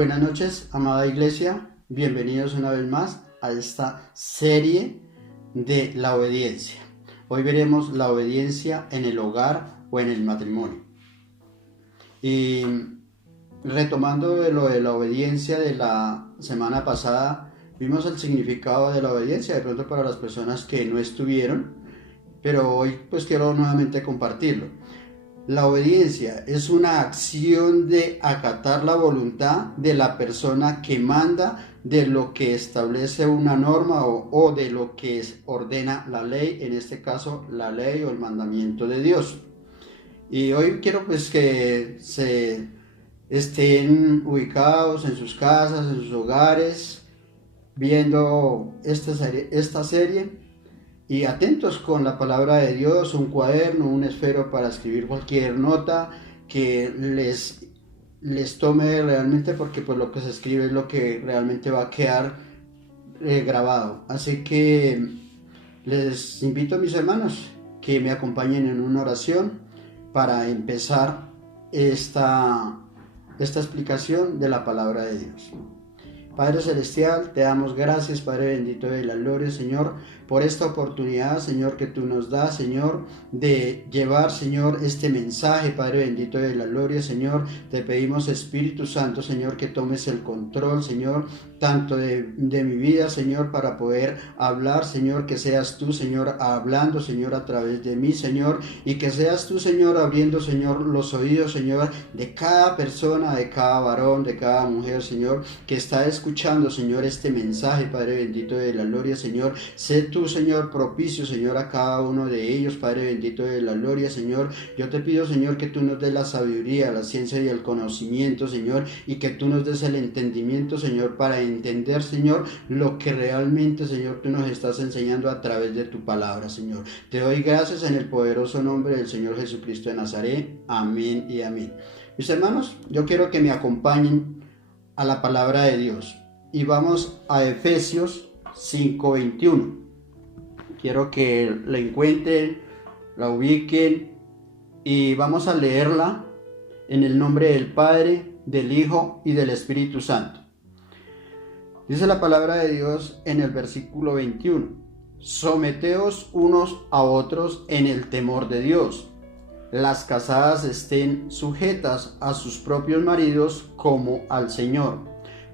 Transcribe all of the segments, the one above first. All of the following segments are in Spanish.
Buenas noches, amada iglesia. Bienvenidos una vez más a esta serie de la obediencia. Hoy veremos la obediencia en el hogar o en el matrimonio. Y retomando de lo de la obediencia de la semana pasada, vimos el significado de la obediencia, de pronto para las personas que no estuvieron, pero hoy pues quiero nuevamente compartirlo. La obediencia es una acción de acatar la voluntad de la persona que manda, de lo que establece una norma o de lo que ordena la ley, en este caso la ley o el mandamiento de Dios. Y hoy quiero pues que se estén ubicados en sus casas, en sus hogares, viendo esta serie y atentos con la palabra de Dios, un cuaderno, un esfero para escribir cualquier nota que les tome realmente, porque pues lo que se escribe es lo que realmente va a quedar grabado. Así que les invito a mis hermanos que me acompañen en una oración para empezar esta explicación de la palabra de Dios. Padre Celestial, te damos gracias, Padre bendito de la gloria, Señor, por esta oportunidad, Señor, que tú nos das, Señor, de llevar, Señor, este mensaje, Padre bendito de la gloria, Señor. Te pedimos, Espíritu Santo, Señor, que tomes el control, Señor, tanto de mi vida, Señor, para poder hablar, Señor, que seas tú, Señor, hablando, Señor, a través de mí, Señor, y que seas tú, Señor, abriendo, Señor, los oídos, Señor, de cada persona, de cada varón, de cada mujer, Señor, que está escuchando, Señor, este mensaje, Padre bendito de la gloria, Señor. Sé tú, Señor, propicio, Señor, a cada uno de ellos, Padre bendito de la gloria, Señor. Yo te pido, Señor, que tú nos des la sabiduría, la ciencia y el conocimiento, Señor, y que tú nos des el entendimiento, Señor, para entender, Señor, lo que realmente, Señor, tú nos estás enseñando a través de tu palabra, Señor. Te doy gracias en el poderoso nombre del Señor Jesucristo de Nazaret. Amén y amén. Mis hermanos, yo quiero que me acompañen a la palabra de Dios y vamos a Efesios 5:21. Quiero que la encuentren, la ubiquen y vamos a leerla en el nombre del Padre, del Hijo y del Espíritu Santo. Dice la palabra de Dios en el versículo 21: someteos unos a otros en el temor de Dios. Las casadas estén sujetas a sus propios maridos como al Señor,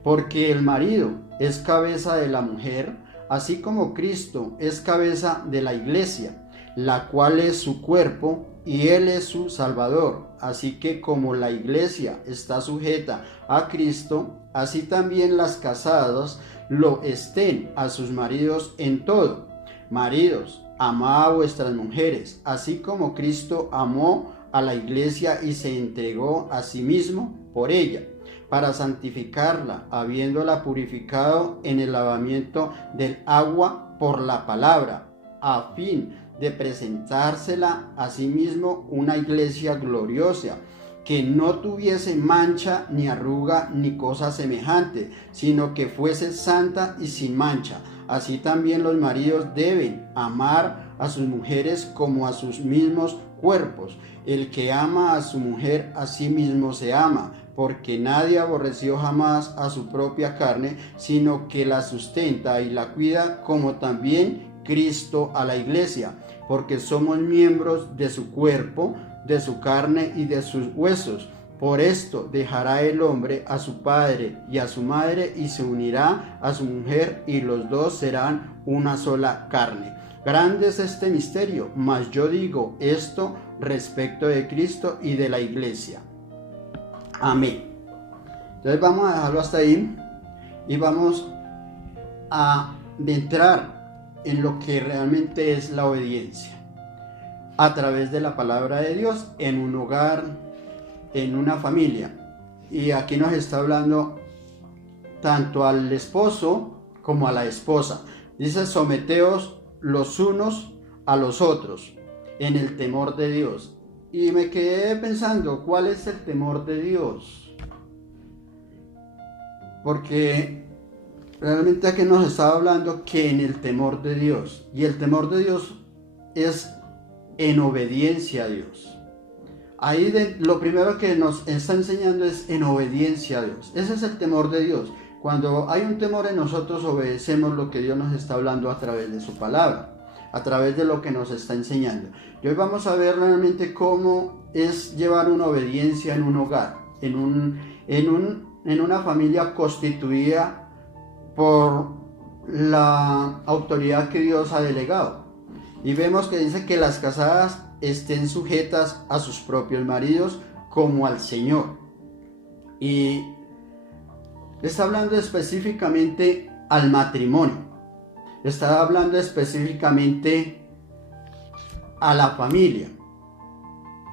porque el marido es cabeza de la mujer, así como Cristo es cabeza de la iglesia, la cual es su cuerpo y Él es su Salvador. Así que como la iglesia está sujeta a Cristo, así también las casadas lo estén a sus maridos en todo. Maridos, amad a vuestras mujeres, así como Cristo amó a la iglesia y se entregó a sí mismo por ella, para santificarla, habiéndola purificado en el lavamiento del agua por la palabra, a fin de presentársela a sí mismo una iglesia gloriosa, que no tuviese mancha, ni arruga, ni cosa semejante, sino que fuese santa y sin mancha. Así también los maridos deben amar a sus mujeres como a sus mismos cuerpos. El que ama a su mujer, a sí mismo se ama, porque nadie aborreció jamás a su propia carne, sino que la sustenta y la cuida, como también Cristo a la iglesia, porque somos miembros de su cuerpo, de su carne y de sus huesos. Por esto dejará el hombre a su padre y a su madre y se unirá a su mujer, y los dos serán una sola carne. Grande es este misterio, mas yo digo esto respecto de Cristo y de la iglesia. Amén. Entonces vamos a dejarlo hasta ahí y vamos a entrar en lo que realmente es la obediencia a través de la palabra de Dios en un hogar, en una familia. Y aquí nos está hablando tanto al esposo como a la esposa. Dice: someteos los unos a los otros en el temor de Dios. Y me quedé pensando, ¿cuál es el temor de Dios? Porque realmente aquí nos está hablando que en el temor de Dios, y el temor de Dios es en obediencia a Dios. Lo primero que nos está enseñando es en obediencia a Dios. Ese es el temor de Dios. Cuando hay un temor en nosotros, obedecemos lo que Dios nos está hablando a través de su palabra, a través de lo que nos está enseñando. Y hoy vamos a ver realmente cómo es llevar una obediencia en un hogar, en una familia constituida por la autoridad que Dios ha delegado. Y vemos que dice que las casadas estén sujetas a sus propios maridos como al Señor. Y está hablando específicamente al matrimonio. Está hablando específicamente a la familia.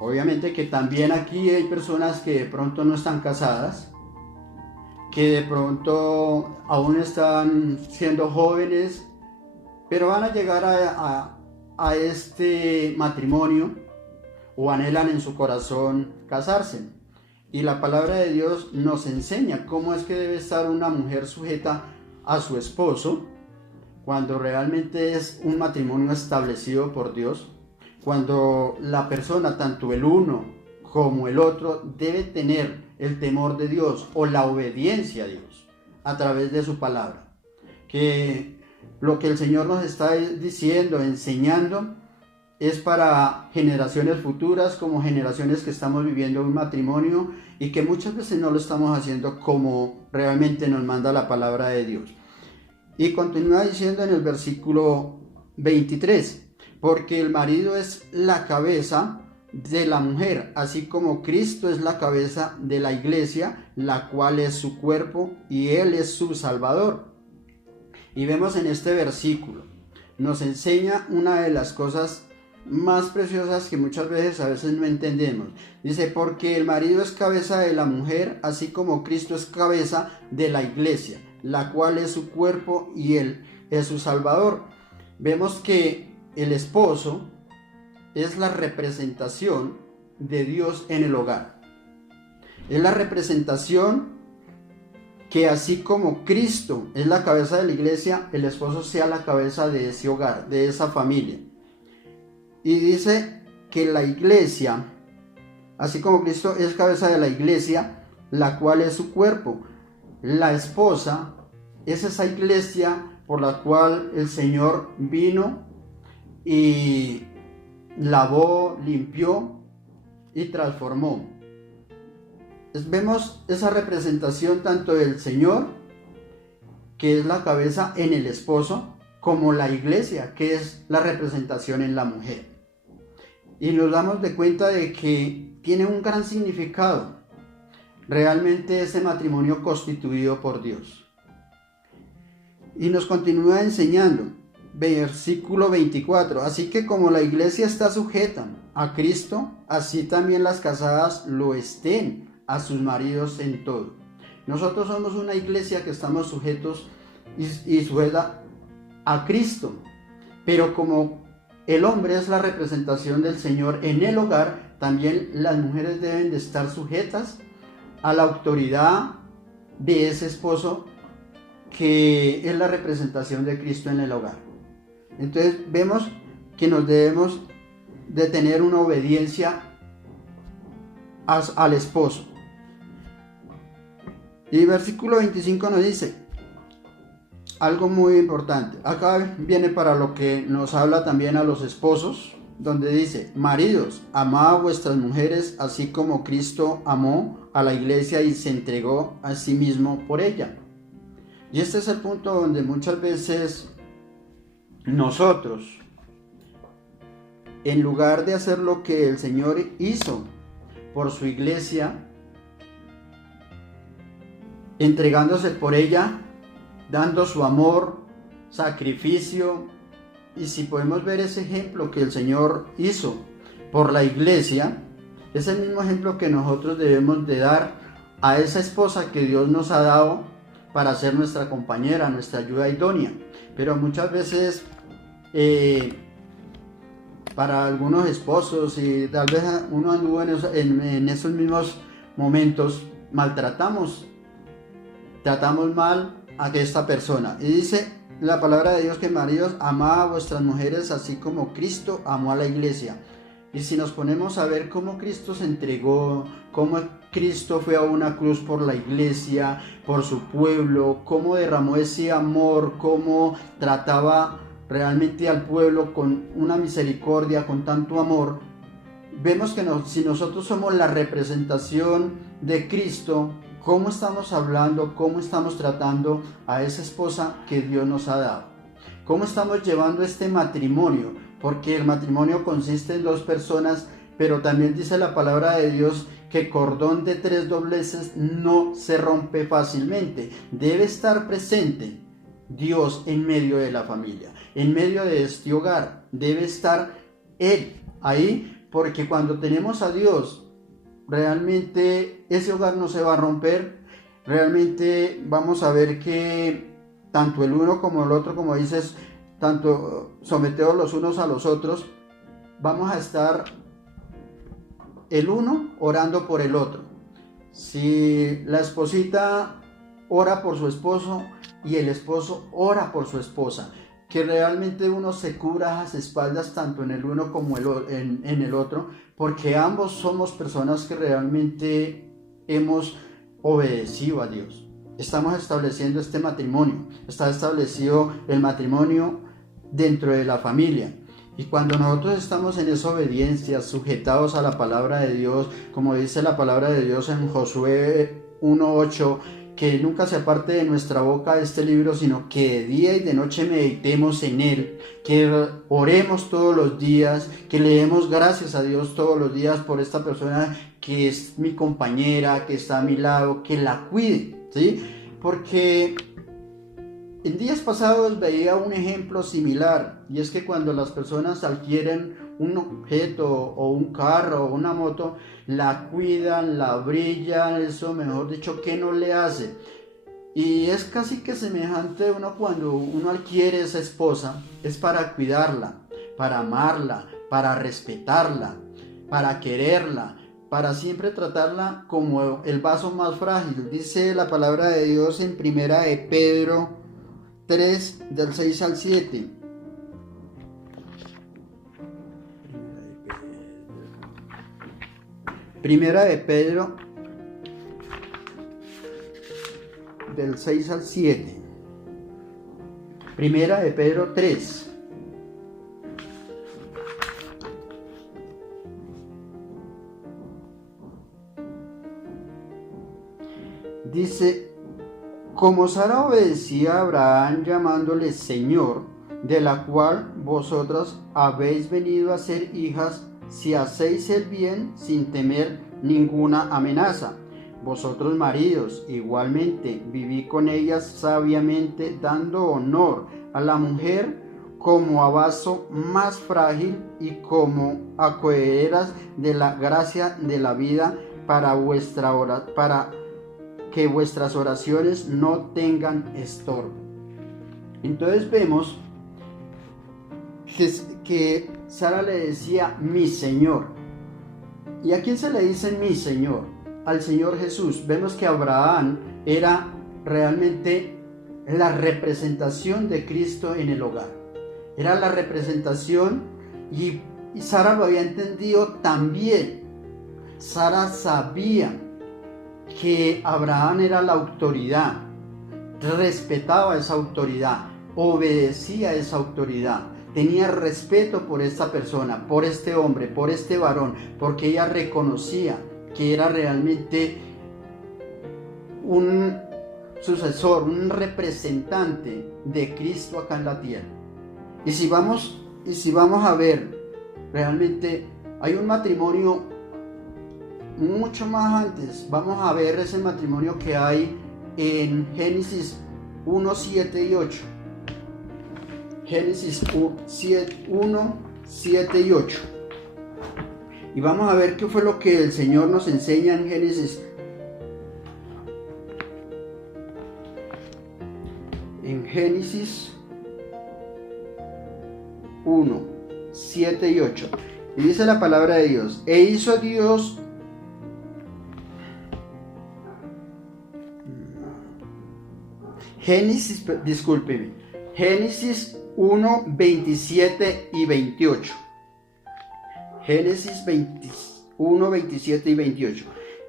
Obviamente que también aquí hay personas que de pronto no están casadas, que de pronto aún están siendo jóvenes, pero van a llegar a este matrimonio o anhelan en su corazón casarse. Y la palabra de Dios nos enseña cómo es que debe estar una mujer sujeta a su esposo cuando realmente es un matrimonio establecido por Dios, cuando la persona, tanto el uno como el otro, debe tener el temor de Dios o la obediencia a Dios a través de su palabra. Que lo que el Señor nos está diciendo, enseñando, es para generaciones futuras, como generaciones que estamos viviendo un matrimonio y que muchas veces no lo estamos haciendo como realmente nos manda la palabra de Dios. Y continúa diciendo en el versículo 23, porque el marido es la cabeza de la mujer, así como Cristo es la cabeza de la iglesia, la cual es su cuerpo y Él es su Salvador. Y vemos en este versículo, nos enseña una de las cosas más preciosas que muchas veces no entendemos. Dice, porque el marido es cabeza de la mujer, así como Cristo es cabeza de la iglesia, la cual es su cuerpo y Él es su Salvador. Vemos que el esposo es la representación de Dios en el hogar. Es la representación que así como Cristo es la cabeza de la iglesia, el esposo sea la cabeza de ese hogar, de esa familia. Y dice que la iglesia, así como Cristo es cabeza de la iglesia, la cual es su cuerpo. La esposa es esa iglesia por la cual el Señor vino y lavó, limpió y transformó. Vemos esa representación tanto del Señor, que es la cabeza en el esposo, como la iglesia, que es la representación en la mujer. Y nos damos de cuenta de que tiene un gran significado realmente ese matrimonio constituido por Dios. Y nos continúa enseñando, versículo 24, así que como la iglesia está sujeta a Cristo, así también las casadas lo estén a sus maridos en todo. Nosotros somos una iglesia que estamos sujetos y sujeta a Cristo, pero como el hombre es la representación del Señor en el hogar, también las mujeres deben de estar sujetas a la autoridad de ese esposo que es la representación de Cristo en el hogar. Entonces vemos que nos debemos de tener una obediencia al esposo. Y versículo 25 nos dice algo muy importante. Acá viene para lo que nos habla también a los esposos, donde dice, maridos, amad a vuestras mujeres, así como Cristo amó a la iglesia y se entregó a sí mismo por ella. Y este es el punto donde muchas veces nosotros, en lugar de hacer lo que el Señor hizo por su iglesia, entregándose por ella, dando su amor, sacrificio, y si podemos ver ese ejemplo que el Señor hizo por la iglesia, es el mismo ejemplo que nosotros debemos de dar a esa esposa que Dios nos ha dado para ser nuestra compañera, nuestra ayuda idónea. Pero muchas veces para algunos esposos, y tal vez uno anduvo en esos mismos momentos, tratamos mal a esta persona. Y dice la palabra de Dios que maridos, amad a vuestras mujeres así como Cristo amó a la iglesia. Y si nos ponemos a ver cómo Cristo se entregó, cómo Cristo fue a una cruz por la iglesia, por su pueblo, cómo derramó ese amor, cómo trataba realmente al pueblo con una misericordia, con tanto amor, vemos que si nosotros somos la representación de Cristo, cómo estamos hablando, cómo estamos tratando a esa esposa que Dios nos ha dado, cómo estamos llevando este matrimonio, porque el matrimonio consiste en dos personas, pero también dice la palabra de Dios que cordón de tres dobleces no se rompe fácilmente. Debe estar presente Dios en medio de la familia, en medio de este hogar. Debe estar Él ahí, porque cuando tenemos a Dios, realmente ese hogar no se va a romper. Realmente vamos a ver que tanto el uno como el otro, como dices, tanto someteos los unos a los otros, vamos a estar el uno orando por el otro. Si la esposita ora por su esposo y el esposo ora por su esposa, que realmente uno se cubra las espaldas tanto en el uno como en el otro, porque ambos somos personas que realmente hemos obedecido a Dios. Estamos estableciendo este matrimonio, está establecido el matrimonio dentro de la familia. Y cuando nosotros estamos en esa obediencia, sujetados a la palabra de Dios, como dice la palabra de Dios en Josué 1:8, que nunca se aparte de nuestra boca este libro, sino que de día y de noche meditemos en él, que oremos todos los días, que le demos gracias a Dios todos los días por esta persona que es mi compañera, que está a mi lado, que la cuide, ¿sí? Porque en días pasados veía un ejemplo similar, y es que cuando las personas adquieren un objeto o un carro o una moto, la cuidan, la brillan, eso mejor dicho, ¿qué no le hace? Y es casi que semejante uno cuando uno adquiere esa esposa, es para cuidarla, para amarla, para respetarla, para quererla, para siempre tratarla como el vaso más frágil. Dice la palabra de Dios en Primera de Pedro 3, del 6 al 7. Primera de Pedro, del 6 al 7. Primera de Pedro 3. Dice: como Sara obedecía a Abraham llamándole Señor, de la cual vosotras habéis venido a ser hijas, si hacéis el bien sin temer ninguna amenaza. Vosotros maridos, igualmente, vivid con ellas sabiamente, dando honor a la mujer como a vaso más frágil y como acohereras de la gracia de la vida, para que vuestras oraciones no tengan estorbo. Entonces vemos que Sara le decía mi Señor. ¿Y a quién se le dice mi Señor? Al Señor Jesús. Vemos que Abraham era realmente la representación de Cristo en el hogar. Era la representación, y Sara lo había entendido también. Sara sabía que Abraham era la autoridad, respetaba esa autoridad, obedecía a esa autoridad, tenía respeto por esta persona, por este hombre, por este varón, porque ella reconocía que era realmente un sucesor, un representante de Cristo acá en la tierra. Y si vamos a ver, realmente hay un matrimonio mucho más antes. Vamos a ver ese matrimonio que hay en Génesis 1, 7 y 8. Génesis 1, 7 y 8. Y vamos a ver qué fue lo que el Señor nos enseña en Génesis. En Génesis 1, 7 y 8. Y dice la palabra de Dios: e hizo Dios Génesis 1, 27 y 28. Génesis 21, 27 y 28.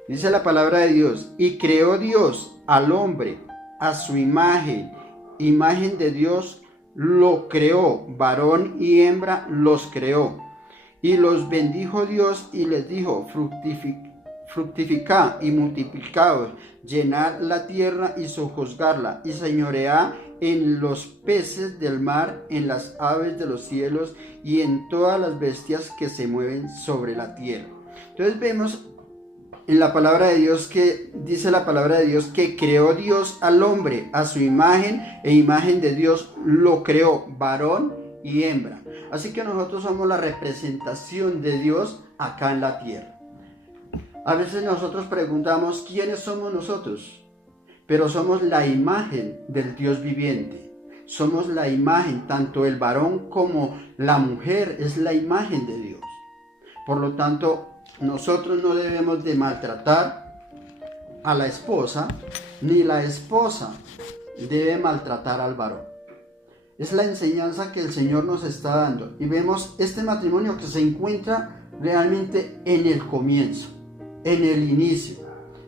Dice la palabra de Dios: y creó Dios al hombre a su imagen, imagen de Dios lo creó, varón y hembra los creó. Y los bendijo Dios y les dijo: fructificad y multiplicaos, llenad la tierra y sojuzgarla, y señoread en los peces del mar, en las aves de los cielos y en todas las bestias que se mueven sobre la tierra. Entonces vemos en la palabra de Dios que dice la palabra de Dios que creó Dios al hombre a su imagen, e imagen de Dios lo creó, varón y hembra. Así que nosotros somos la representación de Dios acá en la tierra. A veces nosotros preguntamos ¿quiénes somos nosotros? Pero somos la imagen del Dios viviente. Somos la imagen, tanto el varón como la mujer es la imagen de Dios. Por lo tanto, nosotros no debemos de maltratar a la esposa, ni la esposa debe maltratar al varón. Es la enseñanza que el Señor nos está dando. Y vemos este matrimonio que se encuentra realmente en el comienzo, en el inicio.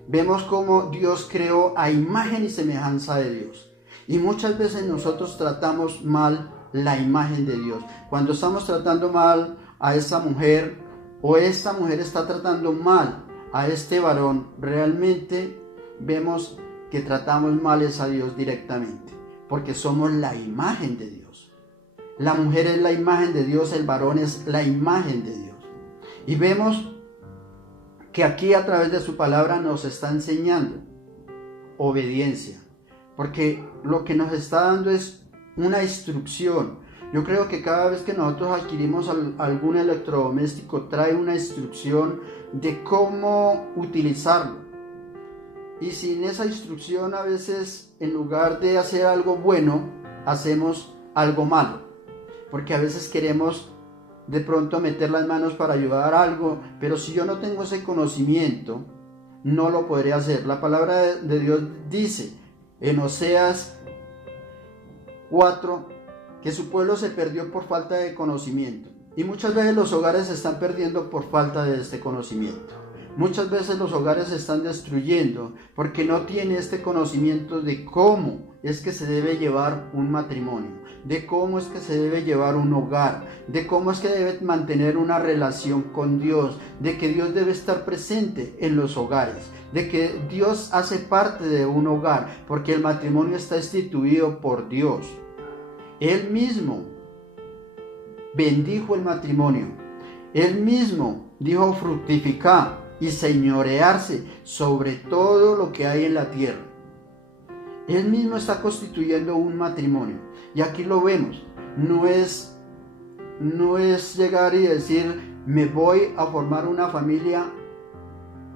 Vemos cómo Dios creó a imagen y semejanza de Dios. Y muchas veces nosotros tratamos mal la imagen de Dios. Cuando estamos tratando mal a esta mujer, o esta mujer está tratando mal a este varón, realmente vemos que tratamos mal a Dios directamente, porque somos la imagen de Dios. La mujer es la imagen de Dios, el varón es la imagen de Dios. Y vemos que aquí a través de su palabra nos está enseñando obediencia, porque lo que nos está dando es una instrucción. Yo creo que cada vez que nosotros adquirimos algún electrodoméstico trae una instrucción de cómo utilizarlo. Y sin esa instrucción a veces en lugar de hacer algo bueno, hacemos algo malo. Porque a veces queremos de pronto meter las manos para ayudar a algo, pero si yo no tengo ese conocimiento, no lo podré hacer. La palabra de Dios dice en Oseas 4 que su pueblo se perdió por falta de conocimiento. Y muchas veces los hogares se están perdiendo por falta de este conocimiento. Muchas veces los hogares se están destruyendo porque no tiene este conocimiento de cómo es que se debe llevar un matrimonio, de cómo es que se debe llevar un hogar, de cómo es que debe mantener una relación con Dios, de que Dios debe estar presente en los hogares, de que Dios hace parte de un hogar, porque el matrimonio está instituido por Dios. Él mismo bendijo el matrimonio. Él mismo dijo fructificar y señorearse sobre todo lo que hay en la tierra. Él mismo está constituyendo un matrimonio. Y aquí lo vemos. No es llegar y decir me voy a formar una familia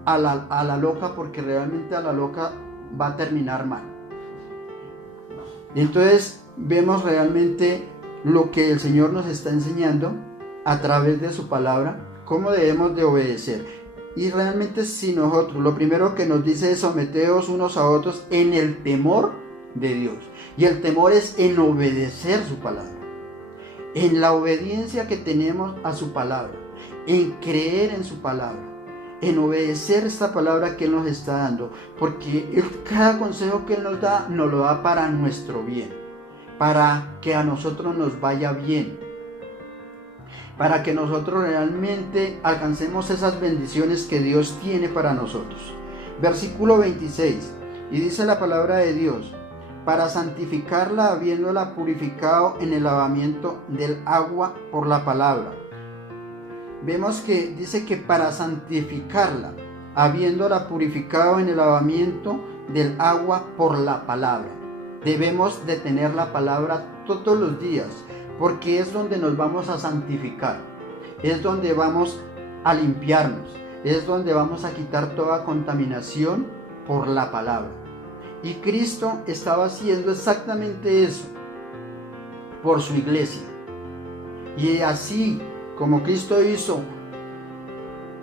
a la loca, porque realmente a la loca va a terminar mal. Entonces vemos realmente lo que el Señor nos está enseñando a través de su palabra, cómo debemos de obedecer. Y realmente si nosotros, lo primero que nos dice es someteos unos a otros en el temor de Dios. Y el temor es en obedecer su palabra, en la obediencia que tenemos a su palabra, en creer en su palabra, en obedecer esta palabra que Él nos está dando, porque cada consejo que Él nos lo da para nuestro bien, para que a nosotros nos vaya bien, para que nosotros realmente alcancemos esas bendiciones que Dios tiene para nosotros. Versículo 26, y dice la palabra de Dios: para santificarla habiéndola purificado en el lavamiento del agua por la palabra. Vemos que dice que para santificarla habiéndola purificado en el lavamiento del agua por la palabra. Debemos de tener la palabra todos los días, porque es donde nos vamos a santificar, es donde vamos a limpiarnos, es donde vamos a quitar toda contaminación por la palabra. Y Cristo estaba haciendo exactamente eso por su iglesia. Y así como Cristo hizo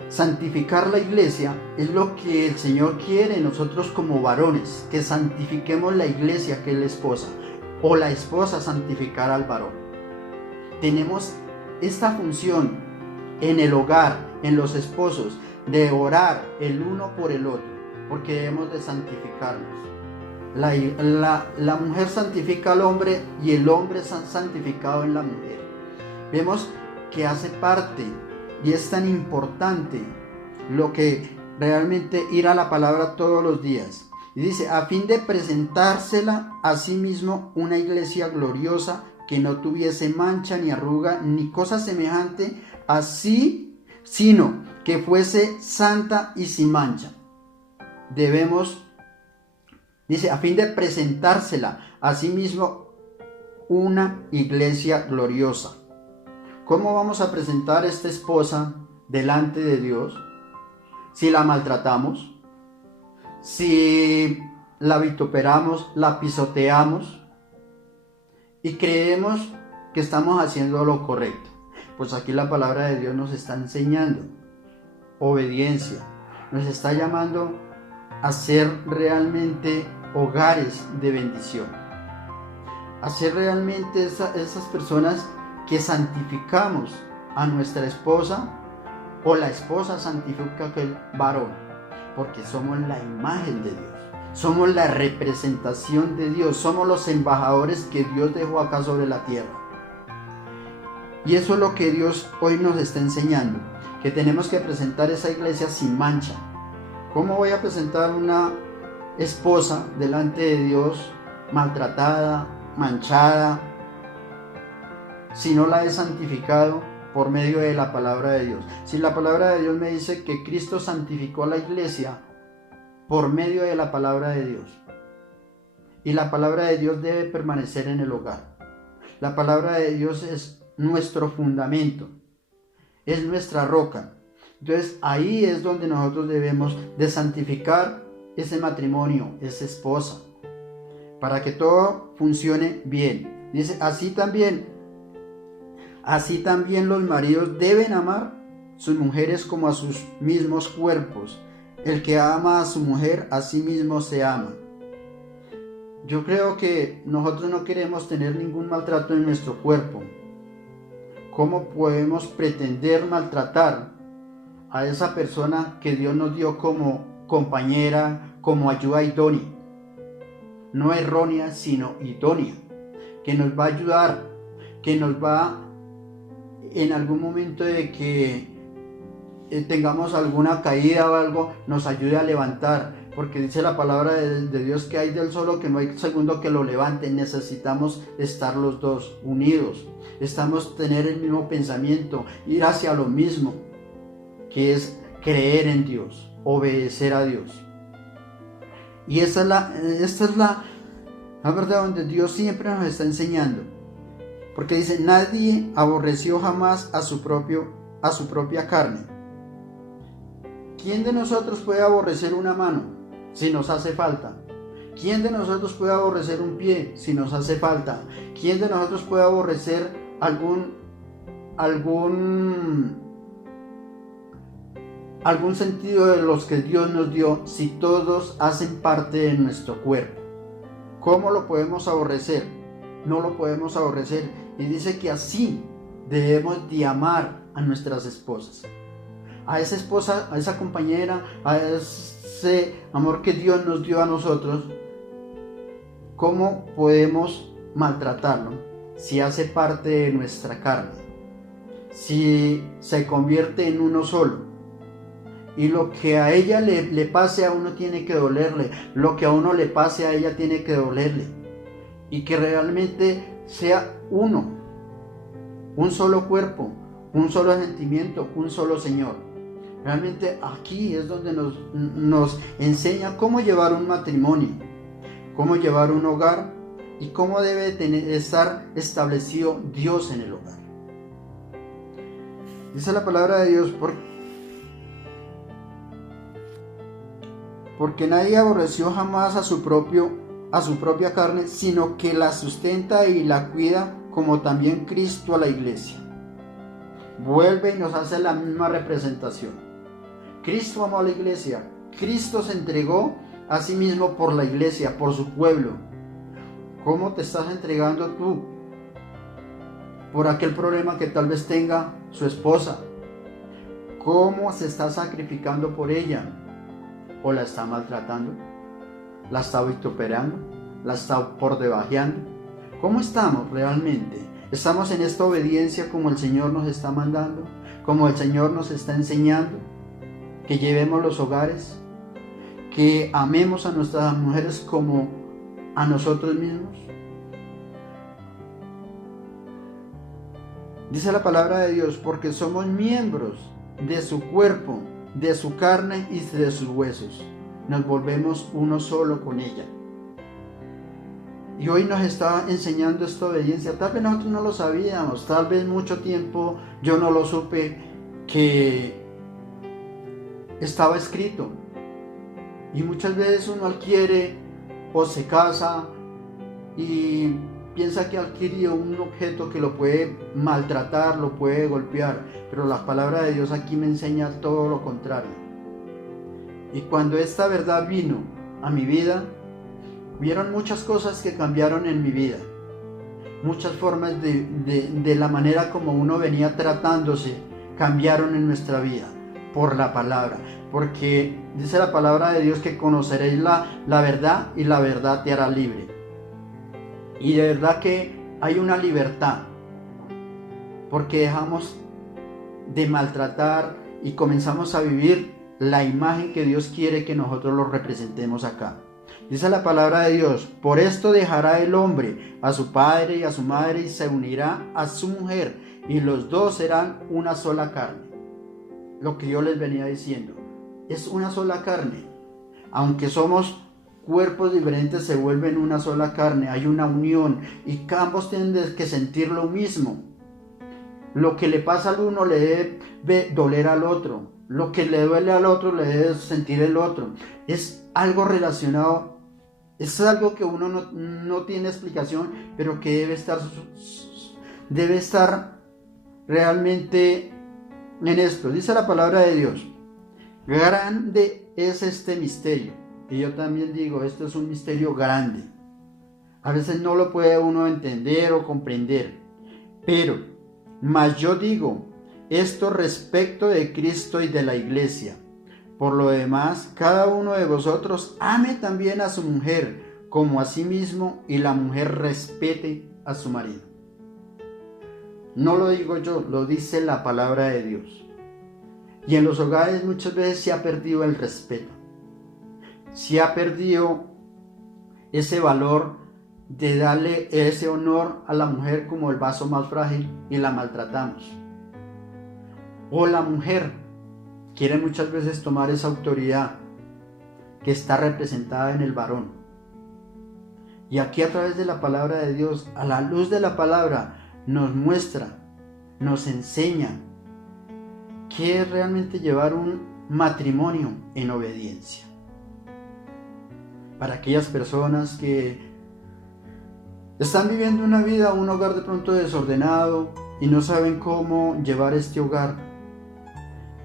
santificar la iglesia, es lo que el Señor quiere nosotros como varones, que santifiquemos la iglesia, que es la esposa, o la esposa santificar al varón. Tenemos esta función en el hogar, en los esposos, de orar el uno por el otro, porque debemos de santificarnos. La mujer santifica al hombre y el hombre es santificado en la mujer. Vemos que hace parte y es tan importante lo que realmente ir a la palabra todos los días. Y dice, a fin de presentársela a sí mismo una iglesia gloriosa, que no tuviese mancha ni arruga ni cosa semejante así, sino que fuese santa y sin mancha. Dice, a fin de presentársela a sí mismo una iglesia gloriosa. ¿Cómo vamos a presentar a esta esposa delante de Dios? Si la maltratamos, si la vituperamos, la pisoteamos y creemos que estamos haciendo lo correcto. Pues aquí la palabra de Dios nos está enseñando obediencia, nos está llamando a ser realmente hogares de bendición, a ser realmente esas personas que santificamos a nuestra esposa, o la esposa santifica a aquel varón, porque somos la imagen de Dios, somos la representación de Dios, somos los embajadores que Dios dejó acá sobre la tierra. Y eso es lo que Dios hoy nos está enseñando, que tenemos que presentar esa iglesia sin mancha. ¿Cómo voy a presentar una esposa delante de Dios maltratada, manchada, si no la he santificado por medio de la palabra de Dios? Si la palabra de Dios me dice que Cristo santificó a la iglesia por medio de la palabra de Dios, y la palabra de Dios debe permanecer en el hogar. La palabra de Dios es nuestro fundamento, es nuestra roca. Entonces ahí es donde nosotros debemos de santificar ese matrimonio, esa esposa, para que todo funcione bien. Dice, así también los maridos deben amar sus mujeres como a sus mismos cuerpos. El que ama a su mujer, a sí mismo se ama. Yo creo que nosotros no queremos tener ningún maltrato en nuestro cuerpo. ¿Cómo podemos pretender maltratar a esa persona que Dios nos dio como compañera, como ayuda idónea? No errónea, sino idónea, que nos va a ayudar, que nos va en algún momento de que tengamos alguna caída o algo, nos ayude a levantar, porque dice la palabra de Dios que hay del solo que no hay segundo que lo levante. Necesitamos estar los dos unidos, tener el mismo pensamiento, ir hacia lo mismo, que es creer en Dios, obedecer a Dios. Y esta es la verdad donde Dios siempre nos está enseñando, porque dice, nadie aborreció jamás a su propia carne. ¿Quién de nosotros puede aborrecer una mano si nos hace falta? ¿Quién de nosotros puede aborrecer un pie si nos hace falta? ¿Quién de nosotros puede aborrecer algún sentido de los que Dios nos dio si todos hacen parte de nuestro cuerpo? ¿Cómo lo podemos aborrecer? No lo podemos aborrecer. Y dice que así debemos de amar a nuestras esposas, a esa esposa, a esa compañera, a ese amor que Dios nos dio a nosotros. ¿Cómo podemos maltratarlo si hace parte de nuestra carne? Si se convierte en uno solo, y lo que a ella le pase a uno tiene que dolerle, lo que a uno le pase a ella tiene que dolerle, y que realmente sea uno, un solo cuerpo, un solo sentimiento, un solo Señor. Realmente aquí es donde nos enseña cómo llevar un matrimonio, cómo llevar un hogar y cómo debe estar establecido Dios en el hogar. Dice la palabra de Dios, porque nadie aborreció jamás a su propia carne, sino que la sustenta y la cuida, como también Cristo a la iglesia. Vuelve y nos hace la misma representación. Cristo amó a la iglesia, Cristo se entregó a sí mismo por la iglesia, por su pueblo. ¿Cómo te estás entregando tú por aquel problema que tal vez tenga su esposa, ¿Cómo se está sacrificando por ella? ¿O la está maltratando? ¿La está vituperando? ¿La está por debajeando? ¿Cómo estamos realmente? ¿Estamos en esta obediencia como el Señor nos está mandando? ¿Como el Señor nos está enseñando? Que llevemos los hogares, que amemos a nuestras mujeres como a nosotros mismos. Dice la palabra de Dios, porque somos miembros de su cuerpo, de su carne y de sus huesos. Nos volvemos uno solo con ella. Y hoy nos está enseñando esta obediencia. Tal vez nosotros no lo sabíamos, tal vez mucho tiempo yo no lo supe que estaba escrito. Y muchas veces uno adquiere o se casa y piensa que adquirió un objeto que lo puede maltratar, lo puede golpear, pero la palabra de Dios aquí me enseña todo lo contrario. Y cuando esta verdad vino a mi vida, vieron muchas cosas que cambiaron en mi vida, muchas formas de la manera como uno venía tratándose, cambiaron en nuestra vida por la palabra, porque dice la palabra de Dios que conoceréis la verdad y la verdad te hará libre. Y de verdad que hay una libertad, porque dejamos de maltratar y comenzamos a vivir la imagen que Dios quiere que nosotros lo representemos acá. Dice la palabra de Dios, por esto dejará el hombre a su padre y a su madre y se unirá a su mujer y los dos serán una sola carne. Lo que yo les venía diciendo, es una sola carne. Aunque somos cuerpos diferentes, se vuelven una sola carne, hay una unión y ambos tienen que sentir lo mismo. Lo que le pasa al uno le debe doler al otro, lo que le duele al otro le debe sentir el otro. Es algo relacionado, es algo que uno no tiene explicación, pero que debe estar realmente en esto. Dice la palabra de Dios, grande es este misterio. Y yo también digo, esto es un misterio grande. A veces no lo puede uno entender o comprender. Pero, mas yo digo esto respecto de Cristo y de la iglesia. Por lo demás, cada uno de vosotros ame también a su mujer como a sí mismo y la mujer respete a su marido. No lo digo yo, lo dice la palabra de Dios. Y en los hogares muchas veces se ha perdido el respeto. Se ha perdido ese valor de darle ese honor a la mujer como el vaso más frágil y la maltratamos. O la mujer quiere muchas veces tomar esa autoridad que está representada en el varón. Y aquí a través de la palabra de Dios, a la luz de la palabra, nos muestra, nos enseña qué es realmente llevar un matrimonio en obediencia. Para aquellas personas que están viviendo una vida, un hogar de pronto desordenado y no saben cómo llevar este hogar,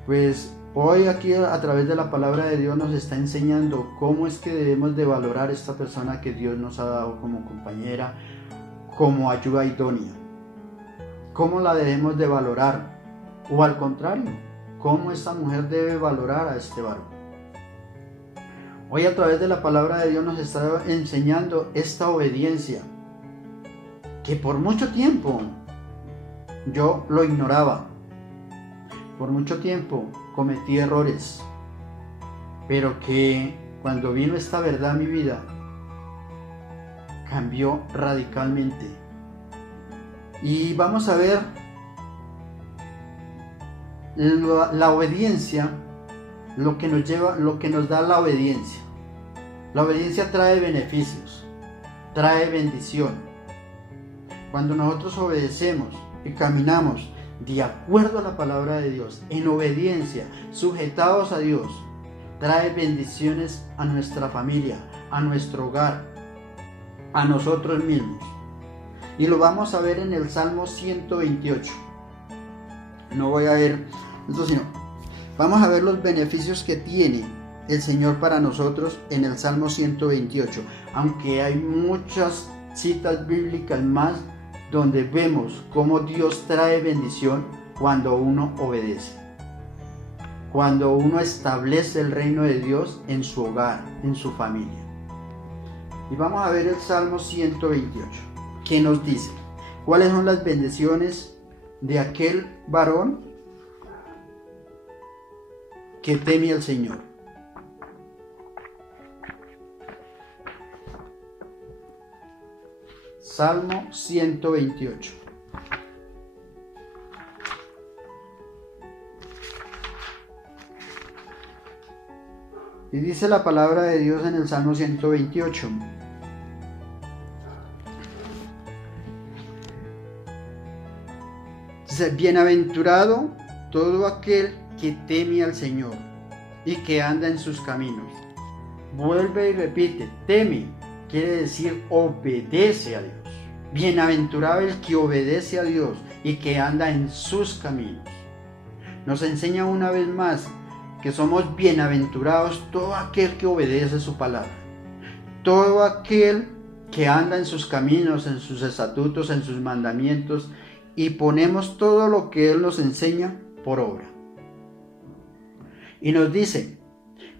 pues hoy aquí a través de la palabra de Dios nos está enseñando cómo es que debemos de valorar esta persona que Dios nos ha dado como compañera, como ayuda idónea. ¿Cómo la debemos de valorar? O al contrario, ¿cómo esta mujer debe valorar a este varón? Hoy a través de la palabra de Dios nos está enseñando esta obediencia que por mucho tiempo yo lo ignoraba. Por mucho tiempo cometí errores, pero que cuando vino esta verdad a mi vida cambió radicalmente. Y vamos a ver la obediencia, lo que nos da la obediencia. La obediencia trae beneficios, trae bendición. Cuando nosotros obedecemos y caminamos de acuerdo a la palabra de Dios, en obediencia, sujetados a Dios, trae bendiciones a nuestra familia, a nuestro hogar, a nosotros mismos. Y lo vamos a ver en el Salmo 128. No voy a ver esto, sino vamos a ver los beneficios que tiene el Señor para nosotros en el Salmo 128. Aunque hay muchas citas bíblicas más donde vemos cómo Dios trae bendición cuando uno obedece. cuando uno establece el reino de Dios en su hogar, en su familia. Y vamos a ver el Salmo 128, que nos dice, ¿cuáles son las bendiciones de aquel varón que teme al Señor? Salmo 128. Y dice la palabra de Dios en el Salmo 128. Dice, bienaventurado todo aquel que teme al Señor y que anda en sus caminos. Vuelve y repite, teme, quiere decir obedece a Dios. Bienaventurado el que obedece a Dios y que anda en sus caminos. Nos enseña una vez más que somos bienaventurados todo aquel que obedece su palabra, todo aquel que anda en sus caminos, en sus estatutos, en sus mandamientos, y ponemos todo lo que Él nos enseña por obra. Y nos dice,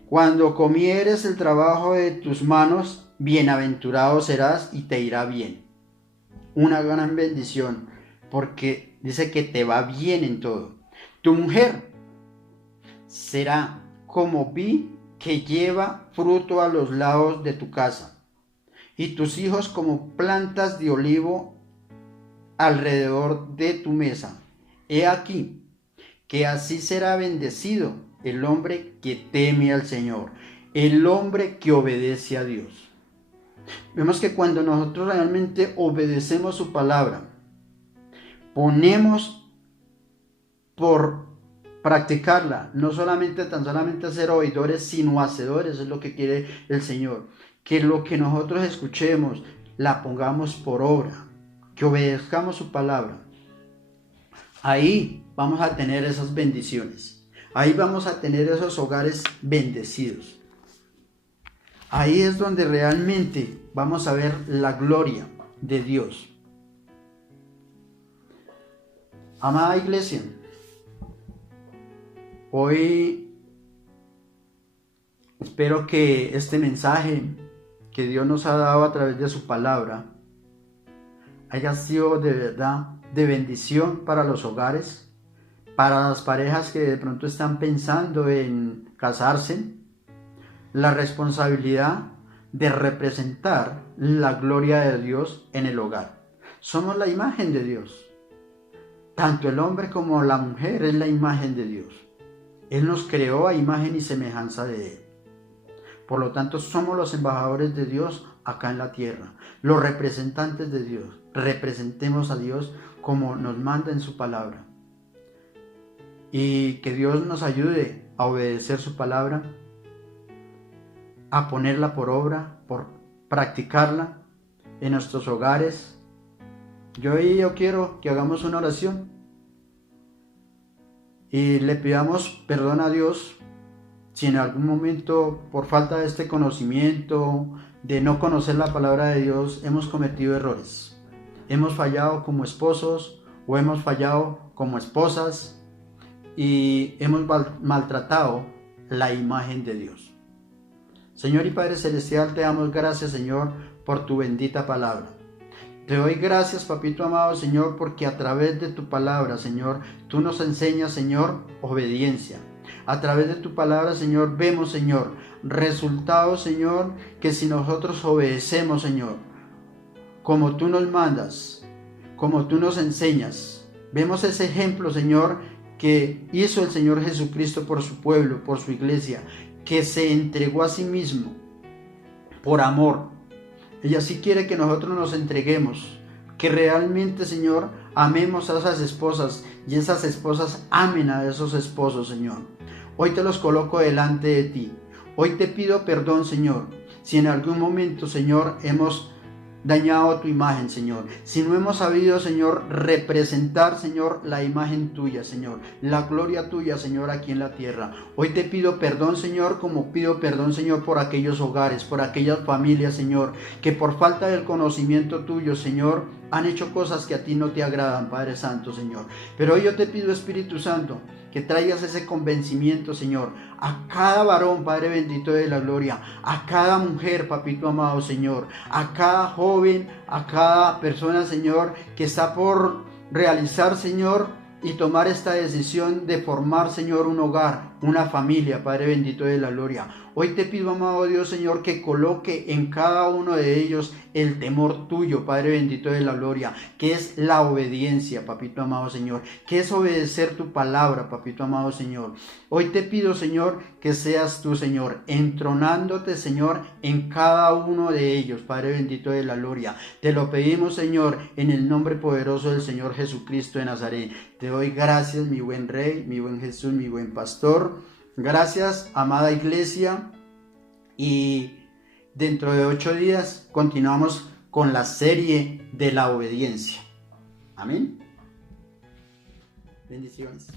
cuando comieres el trabajo de tus manos, bienaventurado serás y te irá bien. Una gran bendición, porque dice que te va bien en todo. Tu mujer será como vid que lleva fruto a los lados de tu casa, y tus hijos como plantas de olivo alrededor de tu mesa. He aquí que así será bendecido el hombre que teme al Señor, el hombre que obedece a Dios. Vemos que cuando nosotros realmente obedecemos su palabra, ponemos por practicarla, no solamente tan solamente ser oidores, sino hacedores, es lo que quiere el Señor. Que lo que nosotros escuchemos, la pongamos por obra, que obedezcamos su palabra. Ahí vamos a tener esas bendiciones, ahí vamos a tener esos hogares bendecidos. Ahí es donde realmente vamos a ver la gloria de Dios. Amada iglesia, hoy espero que este mensaje que Dios nos ha dado a través de su palabra haya sido de verdad de bendición para los hogares, para las parejas que de pronto están pensando en casarse, la responsabilidad de representar la gloria de Dios en el hogar. Somos la imagen de Dios. Tanto el hombre como la mujer es la imagen de Dios. Él nos creó a imagen y semejanza de Él. Por lo tanto, somos los embajadores de Dios acá en la tierra, los representantes de Dios. Representemos a Dios como nos manda en su palabra. Y que Dios nos ayude a obedecer su palabra, a ponerla por obra, por practicarla en nuestros hogares. Yo quiero que hagamos una oración y le pidamos perdón a Dios si en algún momento, por falta de este conocimiento, de no conocer la palabra de Dios, hemos cometido errores. Hemos fallado como esposos o hemos fallado como esposas y hemos maltratado la imagen de Dios. Señor y Padre Celestial, te damos gracias, Señor, por tu bendita palabra. Te doy gracias, papito amado, Señor, porque a través de tu palabra, Señor, tú nos enseñas, Señor, obediencia. A través de tu palabra, Señor, vemos, Señor, resultados, Señor, que si nosotros obedecemos, Señor, como tú nos mandas, como tú nos enseñas, vemos ese ejemplo, Señor, que hizo el Señor Jesucristo por su pueblo, por su iglesia, que se entregó a sí mismo por amor. Ella sí quiere que nosotros nos entreguemos, que realmente, Señor, amemos a esas esposas y esas esposas amen a esos esposos, Señor. Hoy te los coloco delante de ti. Hoy te pido perdón, Señor, si en algún momento, Señor, hemos dañado tu imagen, Señor. Si no hemos sabido, Señor, representar, Señor, la imagen tuya, Señor, la gloria tuya, Señor, aquí en la tierra. Hoy te pido perdón, Señor, como pido perdón, Señor, por aquellos hogares, por aquellas familias, Señor, que por falta del conocimiento tuyo, Señor, han hecho cosas que a ti no te agradan, Padre Santo, Señor. Pero hoy yo te pido, Espíritu Santo, que traigas ese convencimiento, Señor, a cada varón, Padre bendito de la gloria, a cada mujer, papito amado, Señor, a cada joven, a cada persona, Señor, que está por realizar, Señor, y tomar esta decisión de formar, Señor, un hogar, una familia, Padre bendito de la gloria. Hoy te pido, amado Dios, Señor, que coloque en cada uno de ellos el temor tuyo, Padre bendito de la gloria, que es la obediencia, papito amado Señor, que es obedecer tu palabra, papito amado Señor. Hoy te pido, Señor, que seas tú, Señor, entronándote, Señor, en cada uno de ellos, Padre bendito de la gloria. Te lo pedimos, Señor, en el nombre poderoso del Señor Jesucristo de Nazaret. Te doy gracias, mi buen Rey, mi buen Jesús, mi buen Pastor. Gracias, amada iglesia, y dentro de 8 días continuamos con la serie de la obediencia. Amén. Bendiciones.